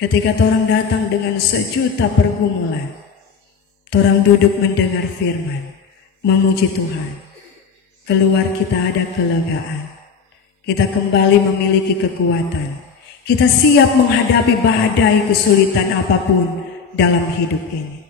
Ketika torang datang dengan sejuta pergumulan, torang duduk mendengar firman, memuji Tuhan. Keluar kita ada kelegaan. Kita kembali memiliki kekuatan. Kita siap menghadapi badai kesulitan apapun dalam hidup ini.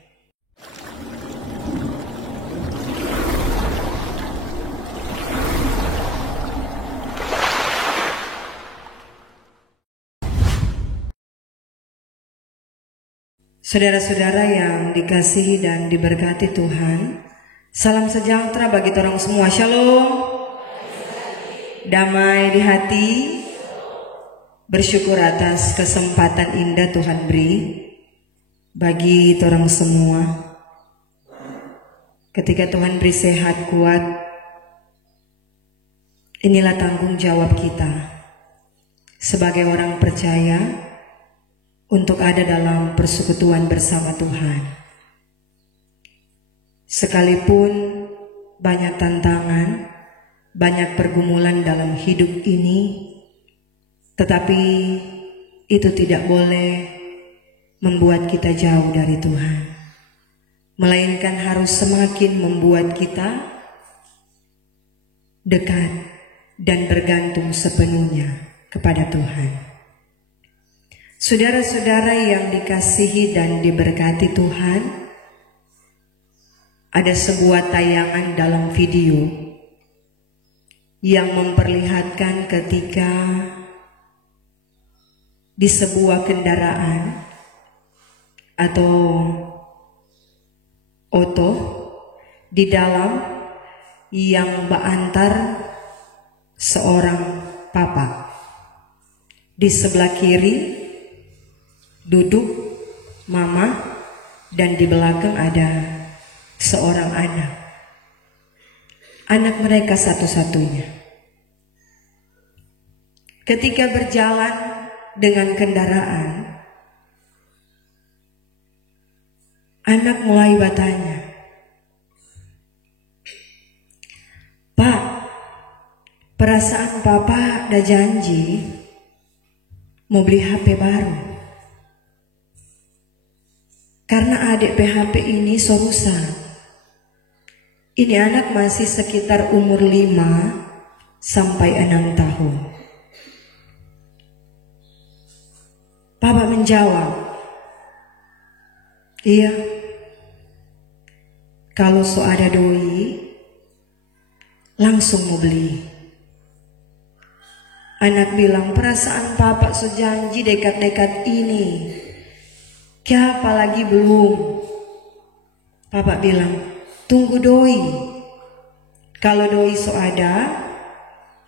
Saudara-saudara yang dikasihi dan diberkati Tuhan, salam sejahtera bagi orang semua. Shalom. Damai di hati. Bersyukur atas kesempatan indah Tuhan beri bagi orang semua. Ketika Tuhan beri sehat kuat, inilah tanggung jawab kita sebagai orang percaya untuk ada dalam persekutuan bersama Tuhan. Sekalipun banyak tantangan, banyak pergumulan dalam hidup ini, tetapi itu tidak boleh membuat kita jauh dari Tuhan, melainkan harus semakin membuat kita dekat dan bergantung sepenuhnya kepada Tuhan. Saudara-saudara yang dikasihi dan diberkati Tuhan, ada sebuah tayangan dalam video yang memperlihatkan ketika di sebuah kendaraan atau oto di dalam yang mengantar seorang papa. Di sebelah kiri duduk mama dan di belakang ada seorang anak. Anak mereka satu-satunya. Ketika berjalan dengan kendaraan, anak mulai bertanya, "Pak, perasaan Papa ada janji mau beli HP baru. Karena adik PHP ini so rusak." Ini anak masih sekitar umur 5 sampai 6 tahun. Papa menjawab, "Iya, kalau so ada doi, langsung mau beli." Anak bilang, "Perasaan Papa so janji dekat-dekat ini. Siapa lagi belum?" Papa bilang, "Tunggu doi. Kalau doi so ada,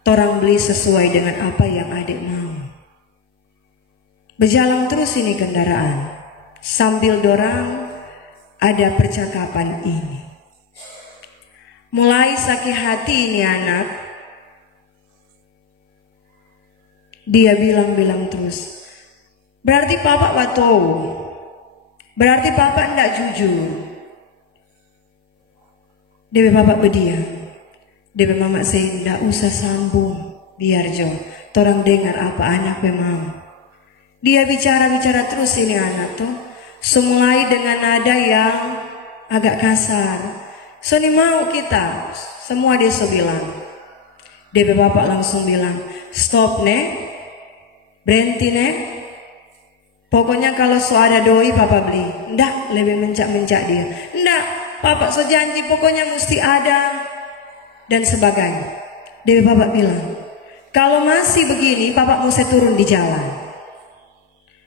torang beli sesuai dengan apa yang adik mau." Berjalan terus ini kendaraan, sambil dorang ada percakapan ini. Mulai sakit hati ini anak. Dia bilang terus, "Berarti Papa batou. Berarti Papa ndak jujur." Dewe Papa berdiam. Dewe mama saya ndak usah sambung, biar jo torang dengar apa anak memang. Dia bicara terus ini anak tuh, semulai dengan nada yang agak kasar. "So ni mau kita," semua dia so bilang. Dewe Papa langsung bilang, "Stop nek, berhenti nek. Pokoknya kalau so ada doi Papa beli." Ndak, lebih mencak dia. "Ndak, Papa so janji pokoknya mesti ada." Dan sebagainya. Dewi Papa bilang, "Kalau masih begini Papa mesti turun di jalan.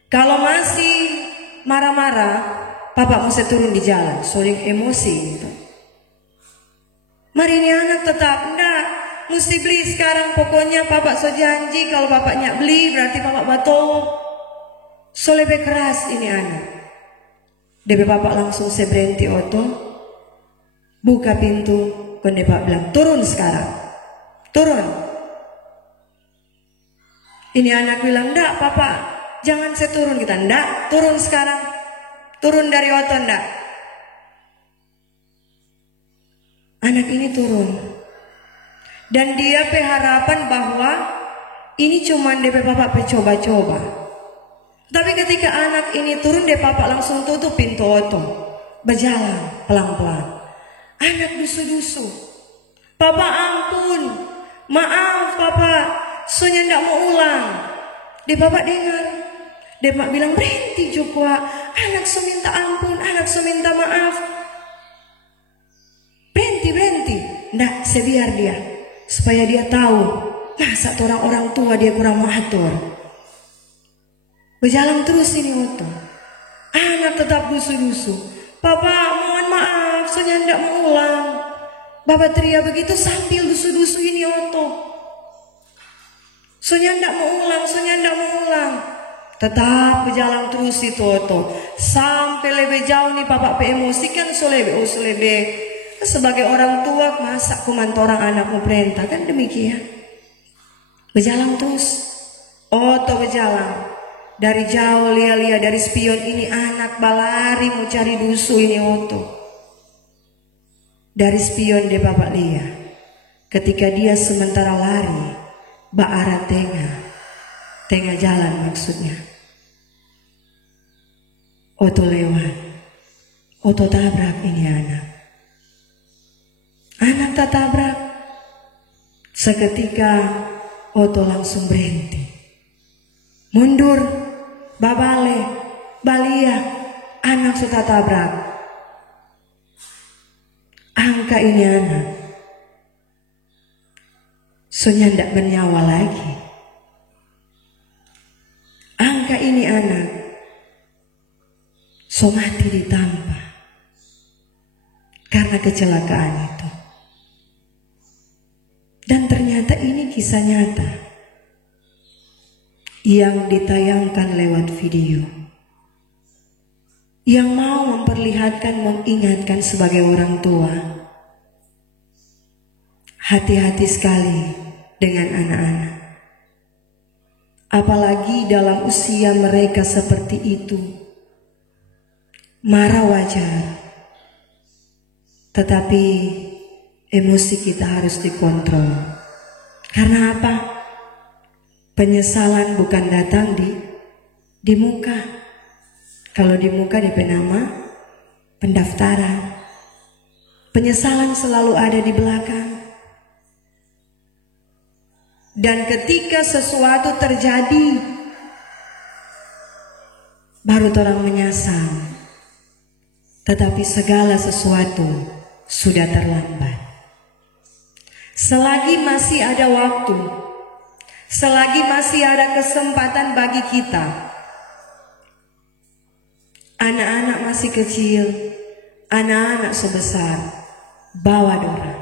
Kalau masih marah-marah Papa mesti turun di jalan." Soalnya emosi gitu. Mari ini anak tetap, "Ndak, mesti beli sekarang. Pokoknya Papa so janji kalau Papanya beli berarti Papa batul." So lebih keras ini anak. Dewi Papa langsung berhenti oto, buka pintu. Konde Pak bilang, "Turun sekarang, turun." Ini anak bilang, "Ndak Papa, jangan saya turun." Kita, "Ndak, turun sekarang, turun dari oto ndak." Anak ini turun. Dan dia berharapan bahwa ini cuma DP Papa coba-coba. Tapi ketika anak ini turun deh papa langsung tutup pintu oto. Berjalan pelan-pelan. Anak dusu-dusu. Papa ampun. Maaf papa. Sonya ndak mau ulang. Dia papa dengar. Dia mak bilang berhenti juga. Anak so minta ampun. Anak so minta maaf. Berhenti. Ndak sebiar dia. Supaya dia tahu. Masa orang tua dia kurang mengatur. Berjalan terus ini Oto. Anak tetap dusu-dusu. Papa mohon maaf, Sonya tidak mau ulang. Bapak teriak begitu sambil dusu-dusu ini Oto. Sonya tidak mau ulang. Tetap berjalan terus itu Oto. Sampai lebih jauh nih Bapak emosi kan selebe. Sebagai orang tua masa kumantorang anakmu perintah kan demikian. Berjalan terus. Oto berjalan. Dari jauh lia-lia dari spion ini anak balari mau cari dusu ini Oto. Dari spion dia bapak lia. Ketika dia sementara lari, arah tengah jalan maksudnya. Oto lewat. Oto tabrak ini anak. Anak tak tabrak. Seketika Oto langsung berhenti. Mundur, babale, balia, anak sudah tabrak. Angka ini anak. Sonya tidak bernyawa lagi. Angka ini anak. So mati ditampar. Karena kecelakaan itu. Dan ternyata ini kisah nyata yang ditayangkan lewat video, yang mau memperlihatkan, mengingatkan sebagai orang tua, hati-hati sekali dengan anak-anak. Apalagi dalam usia mereka seperti itu. Marah wajar, tetapi emosi kita harus dikontrol. Karena apa? Penyesalan bukan datang di muka. Kalau di muka DP nama pendaftaran. Penyesalan selalu ada di belakang. Dan ketika sesuatu terjadi, baru orang menyesal. Tetapi segala sesuatu sudah terlambat. Selagi masih ada waktu, selagi masih ada kesempatan bagi kita, anak-anak masih kecil, anak-anak sebesar, bawa dorang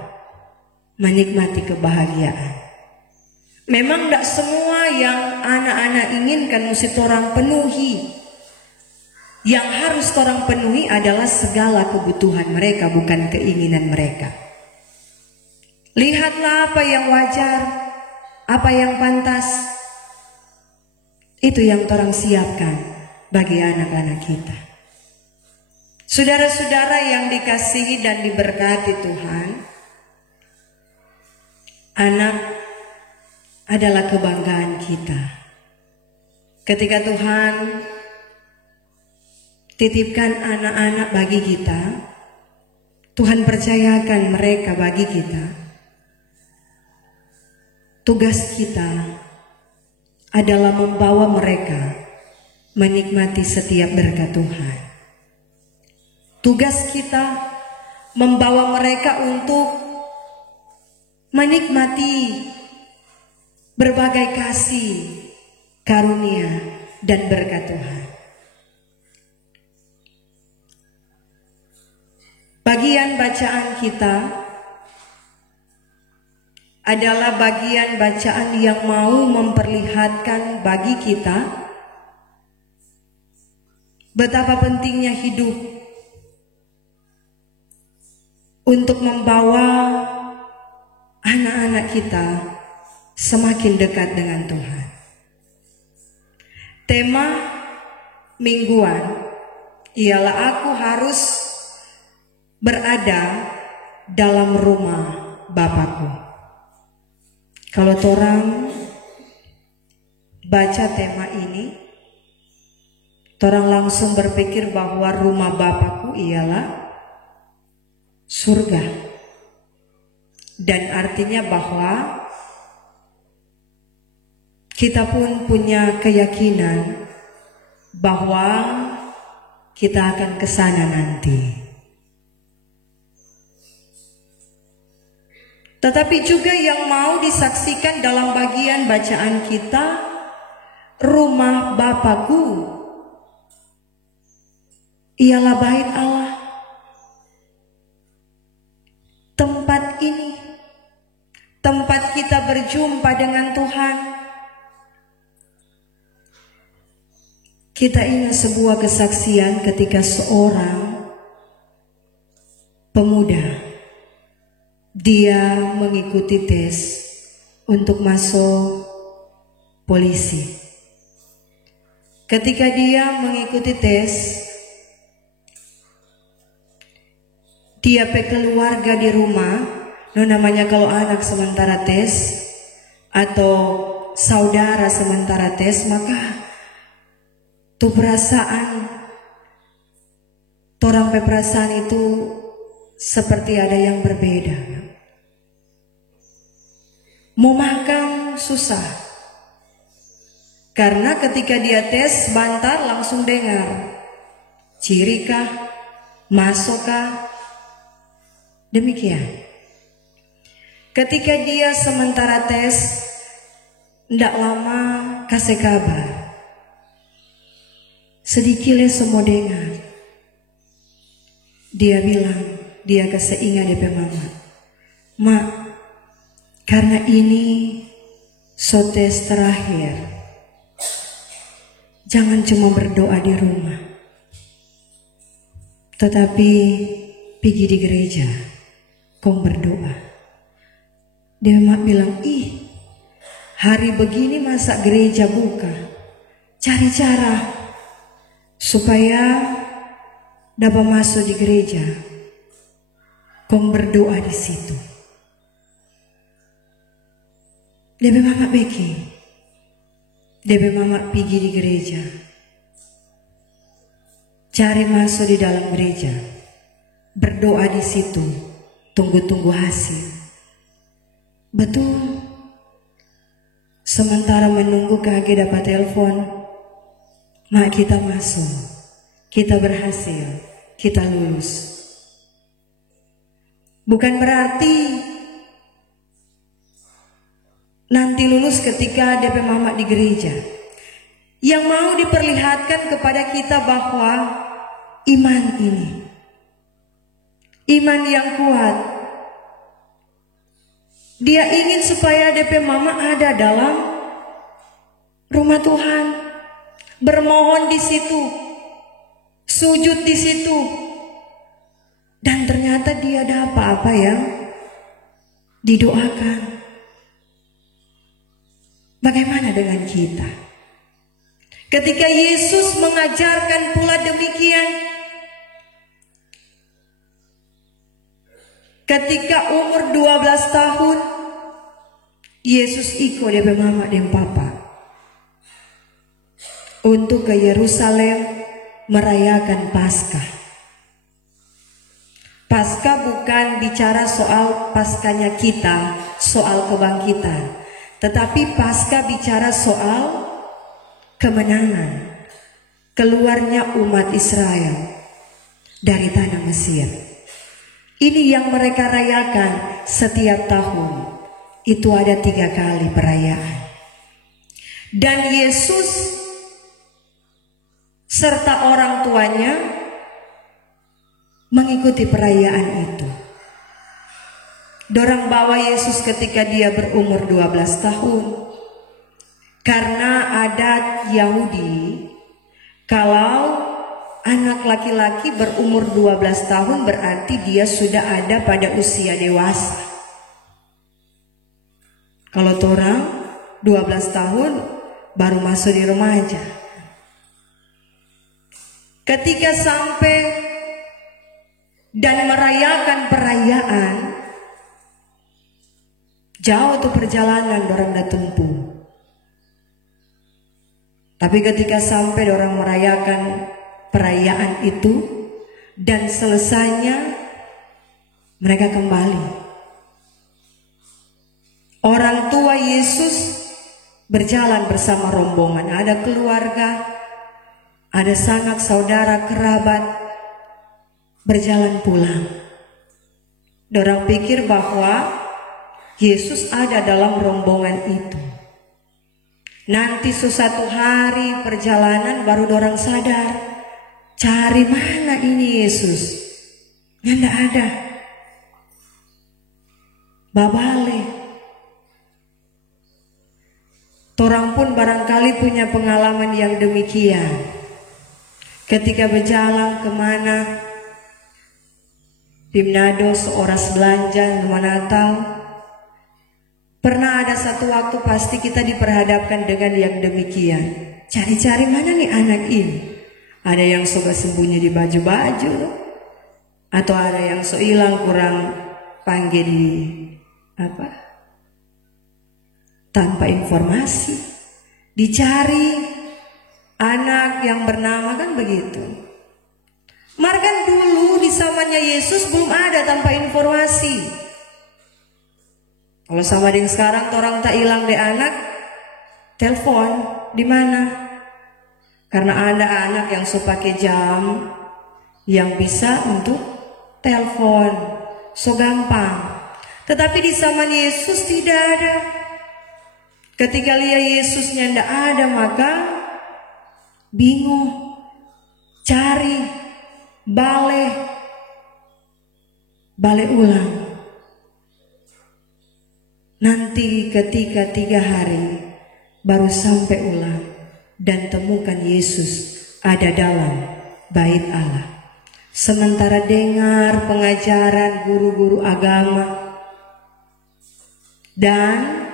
menikmati kebahagiaan. Memang tidak semua yang anak-anak inginkan mesti orang penuhi. Yang harus orang penuhi adalah segala kebutuhan mereka, bukan keinginan mereka. Lihatlah apa yang wajar, apa yang pantas. Itu yang orang siapkan bagi anak-anak kita. Saudara-saudara yang dikasihi dan diberkati Tuhan, anak adalah kebanggaan kita. Ketika Tuhan titipkan anak-anak bagi kita, Tuhan percayakan mereka bagi kita. Tugas kita adalah membawa mereka menikmati setiap berkat Tuhan. Tugas kita membawa mereka untuk menikmati berbagai kasih, karunia, dan berkat Tuhan. Bagian bacaan kita adalah bagian bacaan yang mau memperlihatkan bagi kita betapa pentingnya hidup untuk membawa anak-anak kita semakin dekat dengan Tuhan. Tema mingguan ialah aku harus berada dalam rumah Bapakku. Kalau orang baca tema ini, Torang langsung berpikir bahwa rumah Bapakku ialah surga. Dan artinya bahwa kita pun punya keyakinan bahwa kita akan ke sana nanti. Tetapi juga yang mau disaksikan dalam bagian bacaan kita, rumah Bapakku ialah bait Allah. Tempat ini, tempat kita berjumpa dengan Tuhan. Kita ingat sebuah kesaksian ketika seorang pemuda, dia mengikuti tes untuk masuk polisi. Ketika dia mengikuti tes, dia pe keluarga di rumah, namanya kalau anak sementara tes atau saudara sementara tes, maka tuh perasaan, torang pe perasaan itu seperti ada yang berbeda. Mau makan susah, karena ketika dia tes bantar langsung dengar ciri kah, masuk kah, demikian. Ketika dia sementara tes, ndak lama kasih kabar, sedikitnya semua dengar. Dia bilang, dia kasih ingat DP mama, Mak, karena ini so tes terakhir, jangan cuma berdoa di rumah, tetapi pergi di gereja, kau berdoa. Dia mak bilang, ih, hari begini masa gereja buka, cari cara supaya dapat masuk di gereja, kau berdoa di situ. Dia mama Becky, dia mama pergi di gereja, cari masuk di dalam gereja, berdoa di situ, tunggu-tunggu hasil. Betul. Sementara menunggu KG dapat telepon, mak kita masuk, kita berhasil, kita lulus. Bukan berarti nanti lulus ketika DP mama di gereja. Yang mau diperlihatkan kepada kita bahwa iman ini, iman yang kuat, dia ingin supaya DP mama ada dalam rumah Tuhan, bermohon di situ, sujud di situ, dan ternyata dia ada apa-apa yang didoakan. Bagaimana dengan kita? Ketika Yesus mengajarkan pula demikian, ketika umur 12 tahun, Yesus ikut dia mama dan papa untuk ke Yerusalem merayakan Paskah. Paskah bukan bicara soal Paskahnya kita, soal kebangkitan, tetapi Paskah bicara soal kemenangan, keluarnya umat Israel dari tanah Mesir. Ini yang mereka rayakan setiap tahun. Itu ada 3 kali perayaan. Dan Yesus serta orang tuanya mengikuti perayaan itu. Dorang bawa Yesus ketika dia berumur 12 tahun. Karena adat Yahudi, kalau anak laki-laki berumur 12 tahun berarti dia sudah ada pada usia dewasa. Kalau orang 12 tahun baru masuk di remaja. Ketika sampai dan merayakan perayaan, jauh tuh perjalanan orang dah tempuh. Tapi ketika sampai orang merayakan perayaan itu dan selesainya mereka kembali. Orang tua Yesus berjalan bersama rombongan. Ada keluarga, ada sanak saudara, kerabat berjalan pulang. Dorang pikir bahwa Yesus ada dalam rombongan itu. Nanti suatu hari perjalanan baru dorang sadar, cari mana ini Yesus? Nggak ada. Babale. Torang pun barangkali punya pengalaman yang demikian. Ketika berjalan kemana, di Manado seoras belanja rumah Natal, pernah ada satu waktu pasti kita diperhadapkan dengan yang demikian. Cari-cari mana nih anak ini? Ada yang suka sembunyi di baju-baju, atau ada yang so hilang kurang panggil di tanpa informasi. Dicari anak yang bernama kan begitu. Kan dulu di zamannya Yesus belum ada tanpa informasi. Kalau sama dengan sekarang orang tak hilang deh anak, telepon di mana? Karena ada anak yang suka pakai jam yang bisa untuk telepon, so gampang. Tetapi di zaman Yesus tidak ada. Ketika lihat Yesusnya tidak ada, maka bingung, cari, balik ulang. Nanti ketika 3 hari baru sampai ulang dan temukan Yesus ada dalam bait Allah. Sementara dengar pengajaran guru-guru agama dan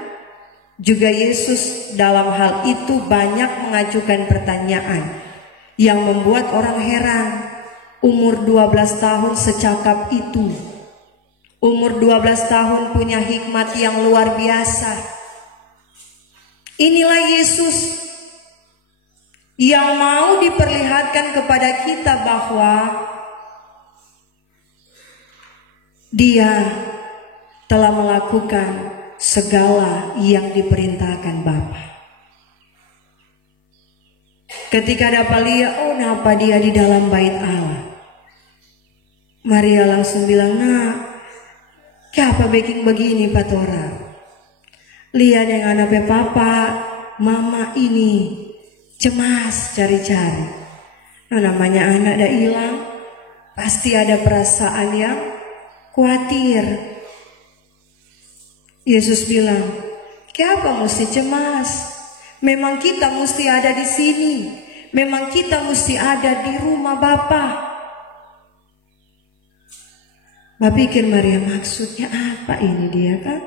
juga Yesus dalam hal itu banyak mengajukan pertanyaan yang membuat orang heran. Umur 12 tahun secakap itu. Umur 12 tahun punya hikmat yang luar biasa. Inilah Yesus yang mau diperlihatkan kepada kita bahwa Dia telah melakukan segala yang diperintahkan Bapa. Ketika dapat lihat, oh napa dia di dalam bait Allah, Maria langsung bilang, nah, kenapa baking begini patora? Lihat yang anaknya papa, mama ini cemas cari-cari. Nah, namanya anak dah hilang, pasti ada perasaan yang khawatir. Yesus bilang, kenapa mesti cemas? Memang kita mesti ada di sini. Memang kita mesti ada di rumah Bapa. Bapak pikir Maria maksudnya apa ini dia kan?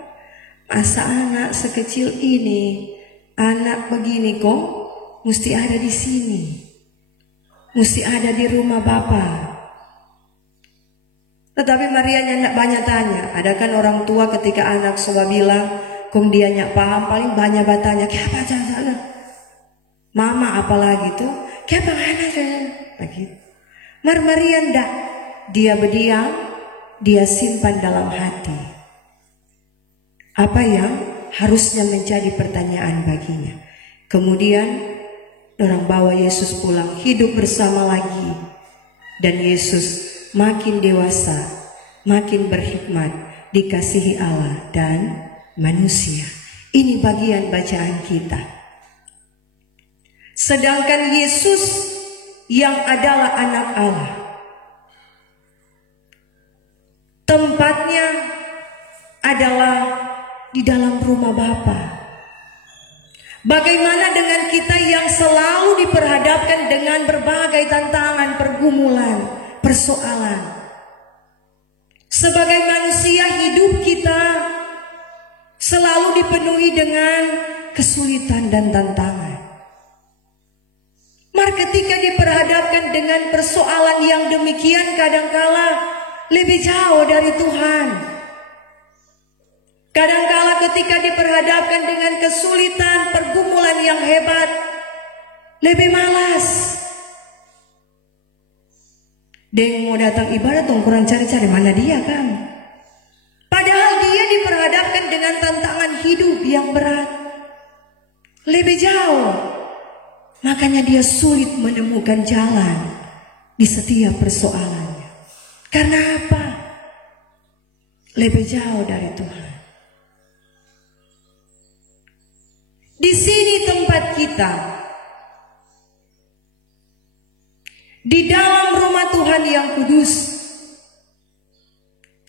Masa anak sekecil ini, anak begini kok mesti ada di sini. Mesti ada di rumah Bapa. Tetapi Maria nyak banyak tanya. Ada kan orang tua ketika anak sudah bilang, kong dia nyak paham, paling banyak bertanya, kenapa jangan mama apalagi tuh, kenapa anak begitu. Maria ndak, dia berdiam, dia simpan dalam hati apa yang harusnya menjadi pertanyaan baginya. Kemudian orang bawa Yesus pulang, hidup bersama lagi, dan Yesus makin dewasa, makin berhikmat, dikasihi Allah dan manusia. Ini bagian bacaan kita. Sedangkan Yesus yang adalah anak Allah, tempatnya adalah di dalam rumah Bapa. Bagaimana dengan kita yang selalu diperhadapkan dengan berbagai tantangan, pergumulan, persoalan? Sebagai manusia, hidup kita selalu dipenuhi dengan kesulitan dan tantangan. Maka ketika diperhadapkan dengan persoalan yang demikian, kadangkala lebih jauh dari Tuhan. Kadangkala ketika diperhadapkan dengan kesulitan, pergumulan yang hebat, lebih malas. Deng mau datang ibadah tuh kurang cari-cari mana dia kan. Padahal dia diperhadapkan dengan tantangan hidup yang berat. Lebih jauh. Makanya dia sulit menemukan jalan di setiap persoalannya. Karena apa? Lebih jauh dari Tuhan. Di sini tempat kita. Di dalam rumah Tuhan yang kudus,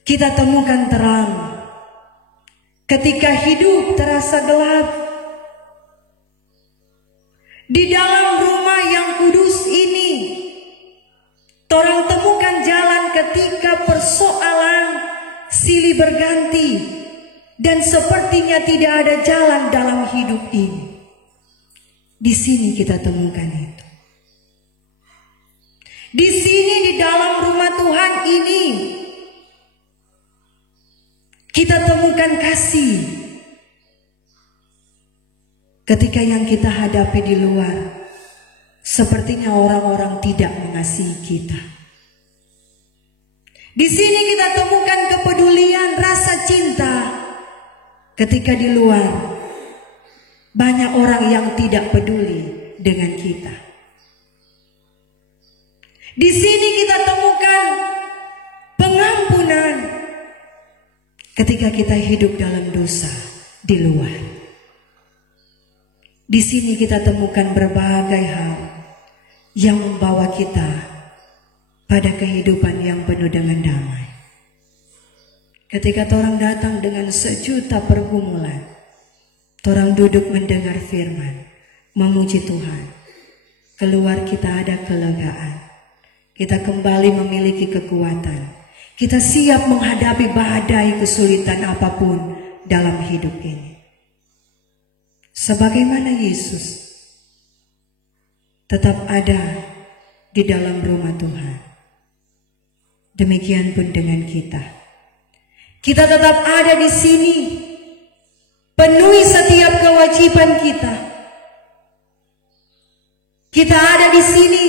kita temukan terang. Ketika hidup terasa gelap, di dalam rumah yang kudus ini, torang temukan jalan ketika persoalan silih berganti dan sepertinya tidak ada jalan dalam hidup ini. Di sini kita temukan itu. Di sini di dalam rumah Tuhan ini kita temukan kasih. Ketika yang kita hadapi di luar sepertinya orang-orang tidak mengasihi kita. Di sini kita temukan kepedulian, rasa cinta. Ketika di luar banyak orang yang tidak peduli dengan kita. Di sini kita temukan pengampunan ketika kita hidup dalam dosa di luar. Di sini kita temukan berbagai hal yang membawa kita pada kehidupan yang penuh dengan damai. Ketika orang datang dengan sejuta pergumulan, orang duduk mendengar firman, memuji Tuhan. Keluar kita ada kelegaan. Kita kembali memiliki kekuatan. Kita siap menghadapi badai kesulitan apapun dalam hidup ini. Sebagaimana Yesus tetap ada di dalam rumah Tuhan. Demikian pun dengan kita. Kita tetap ada di sini. Penuhi setiap kewajiban kita. Kita ada di sini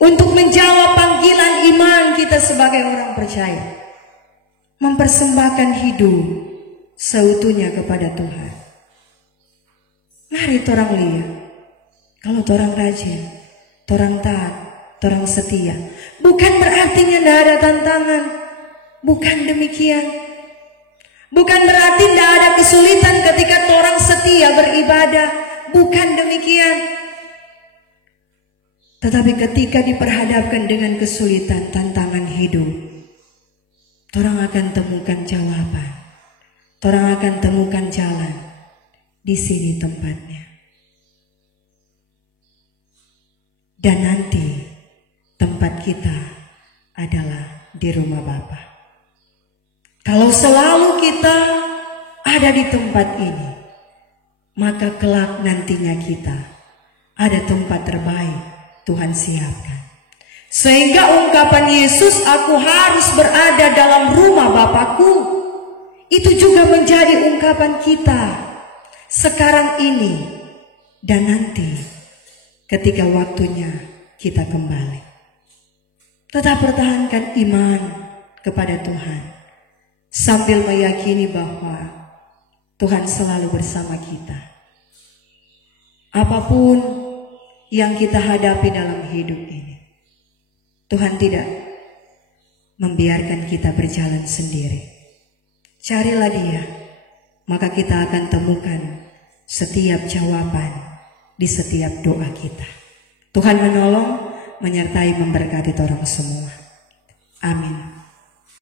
untuk menjawab panggilan iman kita sebagai orang percaya. Mempersembahkan hidup seutuhnya kepada Tuhan. Mari torang lihat. Kalau torang rajin, torang taat, torang setia. Bukan berartinya tidak ada tantangan. Bukan demikian. Bukan berarti tidak ada kesulitan ketika torang setia beribadah. Bukan demikian. Tetapi ketika diperhadapkan dengan kesulitan, tantangan hidup, orang akan temukan jawaban. Orang akan temukan jalan. Di sini tempatnya. Dan nanti tempat kita adalah di rumah Bapa. Kalau selalu kita ada di tempat ini, maka kelak nantinya kita ada tempat terbaik Tuhan siapkan. Sehingga ungkapan Yesus, aku harus berada dalam rumah Bapakku, itu juga menjadi ungkapan kita sekarang ini dan nanti ketika waktunya kita kembali. Tetap pertahankan iman kepada Tuhan sambil meyakini bahwa Tuhan selalu bersama kita. Apapun yang kita hadapi dalam hidup ini, Tuhan tidak membiarkan kita berjalan sendiri. Carilah Dia, maka kita akan temukan setiap jawaban di setiap doa kita. Tuhan menolong, menyertai, memberkati orang semua. Amin.